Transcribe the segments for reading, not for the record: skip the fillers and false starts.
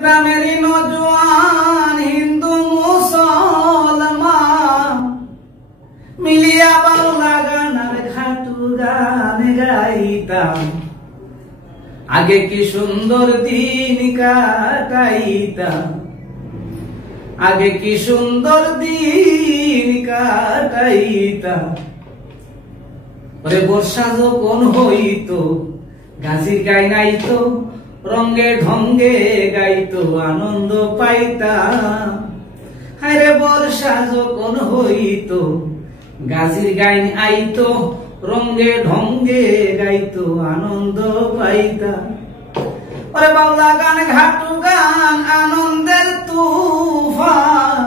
গ্রামেরই নজওয়ান হিন্দু মুসলমান মিলিয়া বাংলা গানার ঘাটু গান গাইতাম। আগে কি সুন্দর দিন কাটাইতাম, আগে কি সুন্দর দিন কাটাইতাম। ওরে বর্ষা যখন হইতো গাজির গাই নাইতো, রঙ্গে ঢঙ্গে গাইতো আনন্দ পাইতাম। হায়রে বর্ষা যখন হইতো গাজির গাইন আইতো, রঙ্গে ঢঙ্গে গাইতো আনন্দ পাইতাম। ওরে বাংলা গান ঘাটু গান আনন্দের তুফান,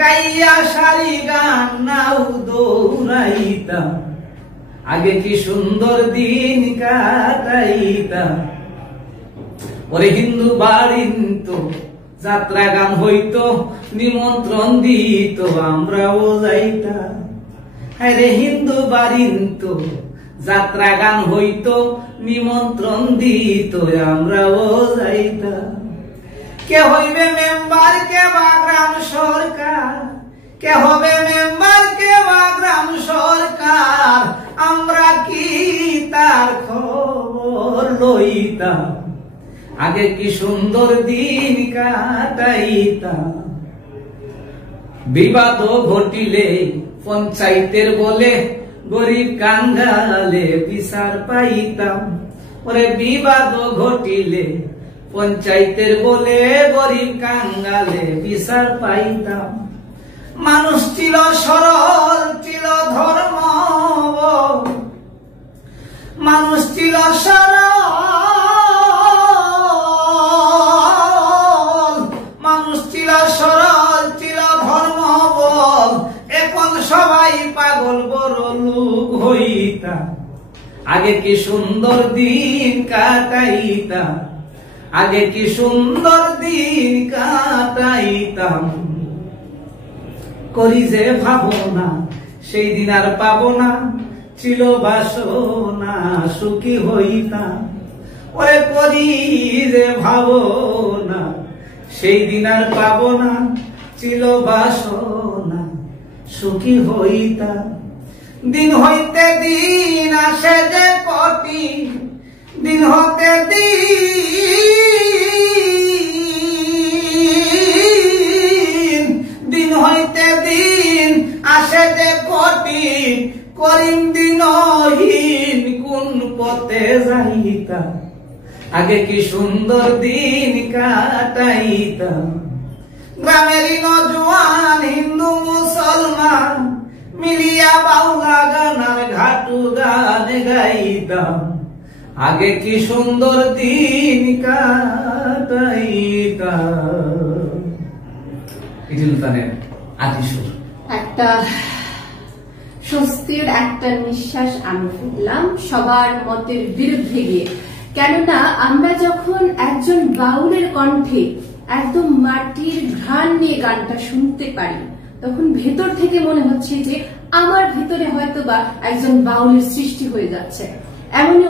গাইয়া সারি গান নাও দৌড়াইতাম। আগে কি সুন্দর দিন কাটাইতাম। ওরে হিন্দু বাড়িতো যাত্রা গান হইতো, নিমন্ত্রণ দিত আমরাও যাইতাম। আরে হিন্দু বাড়িতো যাত্রা গান হইতো, নিমন্ত্রণ দিত আমরাও যাইতাম। কে হইবে মেম্বার কে বা গ্রাম সরকার, কে হবে মেম্বার কে বা গ্রাম সরকার, আমরা কি তার খবর লইতাম। আগে কি সুন্দর দিন কাটাইতাম। বিবাদ ঘটিলে পঞ্চায়েতের বলে গরিব কাঙ্গালে বিচার পাইতাম। ওরে বিবাদ ঘটিলে পঞ্চায়েতের বলে গরিব কাঙ্গালে বিচার পাইতাম। মানুষ ছিল সরল ছিল ধর্ম, মানুষ ছিল সরল, মানুষ ছিল সরল ছিল ধর্ম বল। এখন সবাই পাগল বড় লোক হইতাম। আগে কি সুন্দর দিন কাটাইতাম, আগে কি সুন্দর দিন কাটাইতাম। করি যে ভাবনা সেই দিন আর পাবো না, ছিল বাসনা সুখী হইতাম। ওরে করি যে ভাবনা সেই দিন আর পাবো না, ছিল বাসনা সুখী হইতাম। দিন হইতে দিন আসে যে কটি, দিন হতে দিন, দিন হইতে দিন আসে যে কটি, করিম দিনহীন কোন পথে যাইতাম। আগে কি সুন্দর দিন কাটাইতাম। গ্রামেরই নজওয়ান হিন্দু মুসলমান মিলিয়া বাংলা গানার ঘাটু গান গাইতাম। আগে কি সুন্দর দিন কাটাইতাম। একটা স্বস্তির একটা নিঃশ্বাস আমি ফেললাম সবার মতের বিরুদ্ধে গিয়ে। কেননা আমরা যখন একজন বাউলের কণ্ঠে একদম মাটির ঘ্রাণ নিয়ে গানটা শুনতে পারি, তখন ভেতর থেকে মনে হচ্ছে যে আমার ভিতরে হয়তো বা একজন বাউলের সৃষ্টি হয়ে যাচ্ছে। এমন